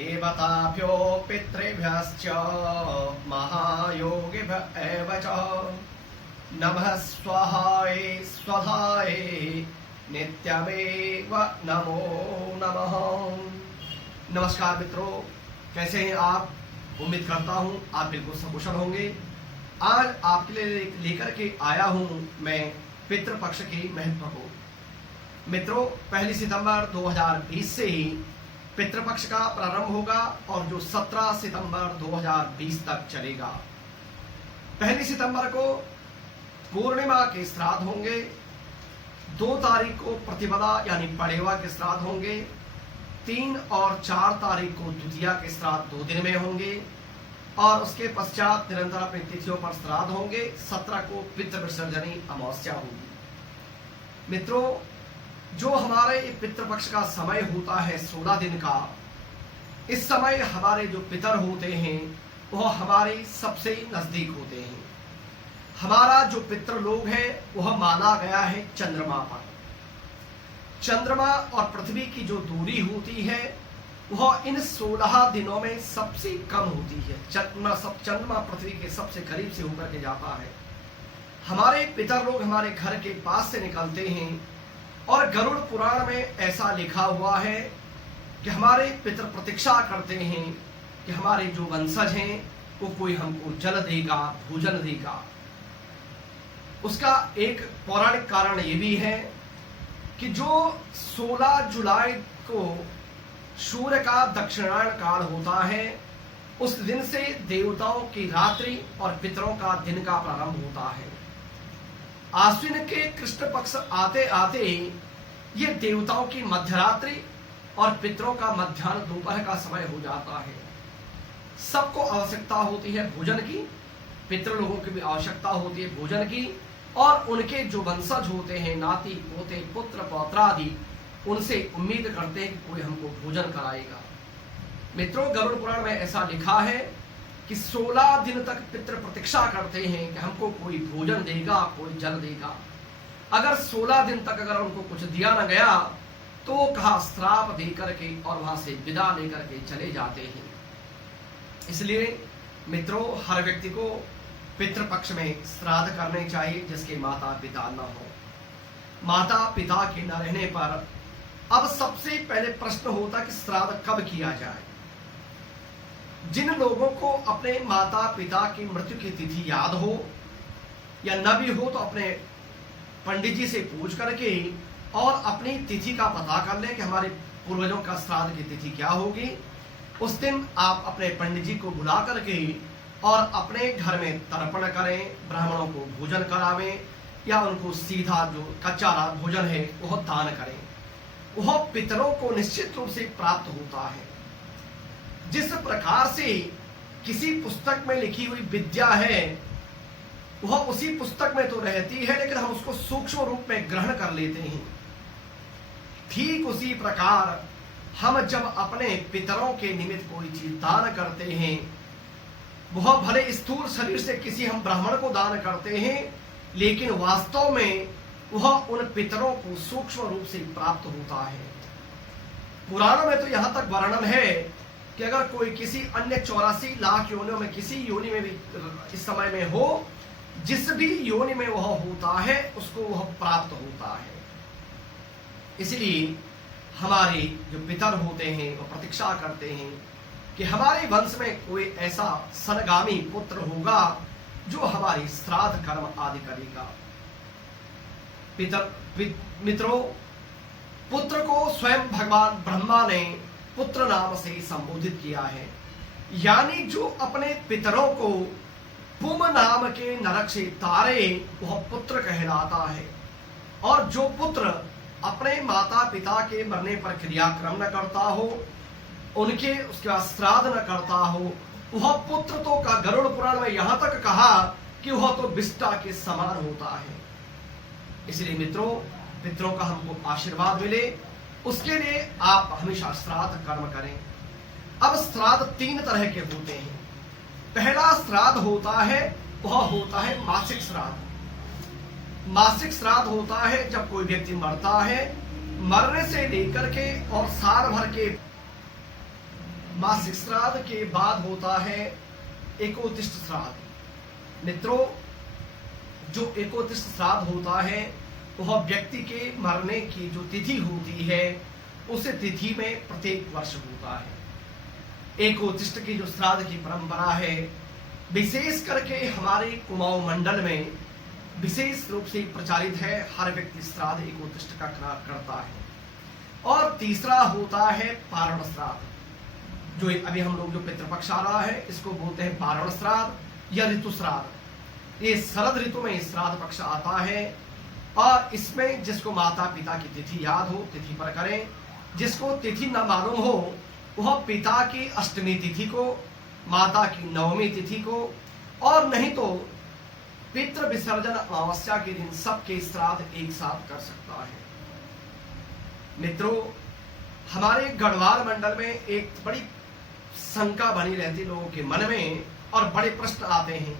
देवताभ्यो पितृभ्यश्च महायोगिभ्य एव च नमः स्वाहाय स्वधाय नित्यमेव नमो नमः। नमस्कार मित्रों, कैसे हैं आप? उम्मीद करता हूं आप बिल्कुल सकुशल होंगे। आज आपके लिए लेकर के आया हूं मैं पितृपक्ष के महत्व को। मित्रों, 1 सितंबर 2020 से ही पितृपक्ष का प्रारंभ होगा और जो 17 सितंबर 2020 तक चलेगा। 1 सितंबर को पूर्णिमा के श्राद्ध होंगे, 2 तारीख को प्रतिपदा यानी पड़ेवा के श्राद्ध होंगे, 3 और 4 तारीख को द्वितीया के श्राद्ध 2 दिन में होंगे और उसके पश्चात निरंतर अपनी तिथियों पर श्राद्ध होंगे। 17 को पितृ विसर्जनी अमावस्या होगी। मित्रों, जो हमारे पितृपक्ष का समय होता है 16 दिन का, इस समय हमारे जो पितर होते हैं वह हमारे सबसे नजदीक होते हैं। हमारा जो पितृलोक है वह माना गया है चंद्रमा पर। चंद्रमा और पृथ्वी की जो दूरी होती है वह इन 16 दिनों में सबसे कम होती है। चंद्रमा पृथ्वी के सबसे करीब से होकर के जाता है। हमारे पितर लोग हमारे घर के पास से निकलते हैं और गरुड़ पुराण में ऐसा लिखा हुआ है कि हमारे पितर प्रतीक्षा करते हैं कि हमारे जो वंशज हैं वो कोई हमको जल देगा, भोजन देगा। उसका एक पौराणिक कारण ये भी है कि जो 16 जुलाई को सूर्य का दक्षिणायन काल होता है, उस दिन से देवताओं की रात्रि और पितरों का दिन का प्रारंभ होता है। आश्विन के कृष्ण पक्ष आते आते ये देवताओं की मध्यरात्रि और पितरों का मध्याह्न दोपहर का समय हो जाता है। सबको आवश्यकता होती है भोजन की, पितृ लोगों की भी आवश्यकता होती है भोजन की, और उनके जो वंशज होते हैं, नाती पोते पुत्र पौत्रादि, उनसे उम्मीद करते हैं कि कोई हमको भोजन कराएगा। मित्रों, गरुड़ पुराण में ऐसा लिखा है कि 16 दिन तक पितृ प्रतीक्षा करते हैं कि हमको कोई भोजन देगा, कोई जल देगा। अगर 16 दिन तक अगर उनको कुछ दिया न गया तो कहा श्राप दे करके और वहां से विदा लेकर के चले जाते हैं। इसलिए मित्रों, हर व्यक्ति को पितृपक्ष में श्राद्ध करने चाहिए जिसके माता पिता न हो। माता पिता के न रहने पर अब सबसे पहले प्रश्न होता कि श्राद्ध कब किया जाए। जिन लोगों को अपने माता पिता की मृत्यु की तिथि याद हो या न भी हो तो अपने पंडित जी से पूछ करके और अपनी तिथि का पता कर लें कि हमारे पूर्वजों का श्राद्ध की तिथि क्या होगी। उस दिन आप अपने पंडित जी को बुला करके और अपने घर में तर्पण करें, ब्राह्मणों को भोजन करावें या उनको सीधा जो कच्चा भोजन है वह दान करें। वह पितरों को निश्चित रूप से प्राप्त होता है। जिस प्रकार से किसी पुस्तक में लिखी हुई विद्या है वह उसी पुस्तक में तो रहती है, लेकिन हम उसको सूक्ष्म रूप में ग्रहण कर लेते हैं। ठीक उसी प्रकार हम जब अपने पितरों के निमित्त कोई चीज दान करते हैं, वह भले स्थूल शरीर से किसी हम ब्राह्मण को दान करते हैं, लेकिन वास्तव में वह उन पितरों को सूक्ष्म रूप से प्राप्त होता है। पुराणों में तो यहां तक वर्णन है कि अगर कोई किसी अन्य 84 लाख योनियों में किसी योनि में भी इस समय में हो, जिस भी योनि में वह होता है उसको वह प्राप्त होता है। इसलिए हमारे जो पितर होते हैं वह प्रतीक्षा करते हैं कि हमारे वंश में कोई ऐसा सनगामी पुत्र होगा जो हमारी श्राद्ध कर्म आदि करेगा। मित्रों, पुत्र को स्वयं भगवान ब्रह्मा ने पुत्र नाम से संबोधित किया है, यानी जो अपने पितरों को पुम नाम के नरक से तारे वह पुत्र कहलाता है। और जो पुत्र अपने माता पिता के मरने पर क्रियाक्रम न करता हो, उनके उसके बाद श्राद्ध न करता हो, वह पुत्र तो का गरुड़ पुराण में यहां तक कहा कि वह तो विष्टा के समान होता है। इसलिए मित्रों, पितरों का हमको आशीर्वाद मिले उसके लिए आप हमेशा श्राद्ध कर्म करें। अब श्राद्ध 3 तरह के होते हैं। पहला श्राद्ध होता है वह होता है मासिक श्राद्ध। मासिक श्राद्ध होता है जब कोई व्यक्ति मरता है, मरने से लेकर के और साल भर के मासिक श्राद्ध के बाद होता है एकोत्तिष्ठ श्राद्ध। मित्रों, जो एकोत्तिष्ठ श्राद्ध होता है वह व्यक्ति के मरने की जो तिथि होती है उस तिथि में प्रत्येक वर्ष होता है। एकोत्तिष्ठ की जो श्राद्ध की परंपरा है विशेष करके हमारे कुमाऊं मंडल में विशेष रूप से प्रचारित है। हर व्यक्ति श्राद्ध एकोत्तिष्ठ का करता है। और तीसरा होता है पारण श्राद्ध, जो अभी हम लोग जो पितृपक्ष आ रहा है इसको बोलते हैं पारण श्राद्ध या ऋतु श्राद्ध। ये शरद ऋतु में श्राद्ध पक्ष आता है और इसमें जिसको माता पिता की तिथि याद हो तिथि पर करें, जिसको तिथि न मालूम हो वह पिता की अष्टमी तिथि को, माता की नवमी तिथि को, और नहीं तो पितृ विसर्जन अमावस्या के दिन सबके श्राद्ध एक साथ कर सकता है। मित्रों, हमारे गढ़वाल मंडल में एक बड़ी शंका बनी रहती लोगों के मन में और बड़े प्रश्न आते हैं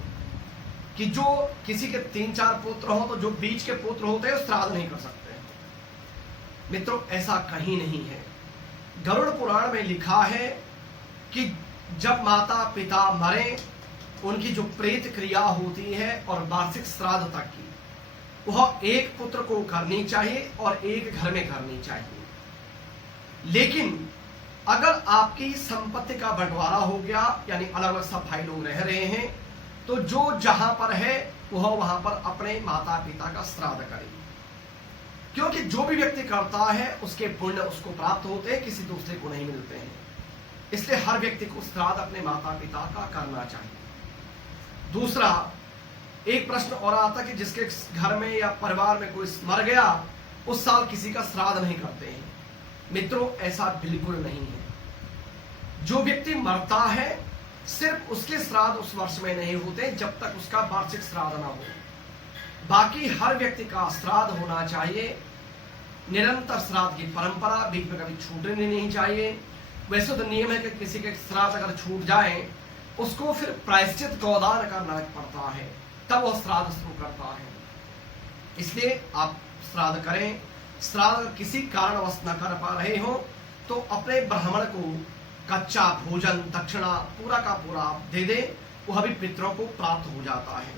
कि जो किसी के 3-4 पुत्र हो तो जो बीच के पुत्र होते हैं श्राद्ध नहीं कर सकते। मित्रों, ऐसा कहीं नहीं है। गरुड़ पुराण में लिखा है कि जब माता पिता मरे उनकी जो प्रेत क्रिया होती है और वार्षिक श्राद्ध तक की वह एक पुत्र को करनी चाहिए और एक घर में करनी चाहिए। लेकिन अगर आपकी संपत्ति का बंटवारा हो गया यानी अलग अलग सब भाई लोग रह रहे हैं तो जो जहां पर है वह वहां पर अपने माता पिता का श्राद्ध करे, क्योंकि जो भी व्यक्ति करता है उसके पुण्य उसको प्राप्त होते हैं, किसी दूसरे को नहीं मिलते हैं। इसलिए हर व्यक्ति को श्राद्ध अपने माता पिता का करना चाहिए। दूसरा, एक प्रश्न और आता कि जिसके घर में या परिवार में कोई मर गया उस साल किसी का श्राद्ध नहीं करते हैं। मित्रों, ऐसा बिल्कुल नहीं है। जो व्यक्ति मरता है सिर्फ उसके श्राद्ध उस वर्ष में नहीं होते जब तक उसका वार्षिक श्राद्ध ना हो। बाकी हर व्यक्ति का श्राद्ध होना चाहिए। निरंतर श्राद्ध की परंपरा बीच में कभी छूटनी नहीं चाहिए। वैसे तो नियम है कि किसी के श्राद्ध अगर छूट जाए उसको फिर प्रायश्चित गौदान करना पड़ता है, तब वो श्राद्ध शुरू करता है। इसलिए आप श्राद्ध करें। श्राद्ध किसी कारणवश न कर पा रहे हो तो अपने ब्राह्मण को कच्चा भोजन दक्षिणा पूरा का पूरा आप दे दें, वह भी पितरों को प्राप्त हो जाता है।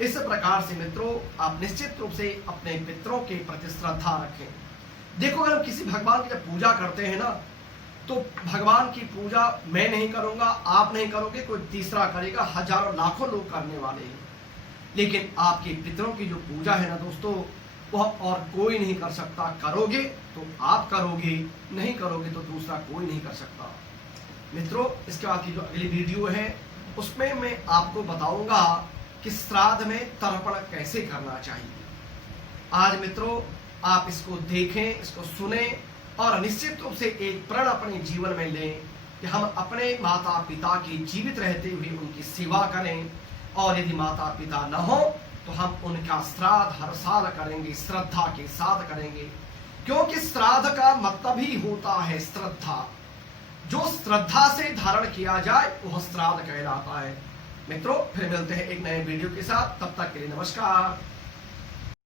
इस प्रकार से मित्रों, आप निश्चित रूप से अपने पितरों के प्रति श्रद्धा रखें। देखो, अगर हम किसी भगवान की जब पूजा करते हैं ना तो भगवान की पूजा मैं नहीं करूंगा, आप नहीं करोगे, कोई तीसरा करेगा, हजारों लाखों लोग करने वाले हैं। लेकिन आपके पितरों की जो पूजा है ना दोस्तों, वह और कोई नहीं कर सकता। करोगे तो आप करोगे, नहीं करोगे तो दूसरा कोई नहीं कर सकता। मित्रों, इसके बाद की जो अगली वीडियो है उसमें मैं आपको बताऊंगा कि श्राद्ध में तर्पण कैसे करना चाहिए। आज मित्रों, आप इसको देखें, इसको सुने और निश्चित रूप से एक प्रण अपने जीवन में लें कि हम अपने माता पिता की जीवित रहते हुए उनकी सेवा करें, और यदि माता पिता न हो तो हम उनका श्राद्ध हर साल करेंगे, श्रद्धा के साथ करेंगे, क्योंकि श्राद्ध का मतलब ही होता है श्रद्धा। जो श्रद्धा से धारण किया जाए वह श्राद्ध कहलाता है। मित्रों, फिर मिलते हैं एक नए वीडियो के साथ। तब तक के लिए नमस्कार।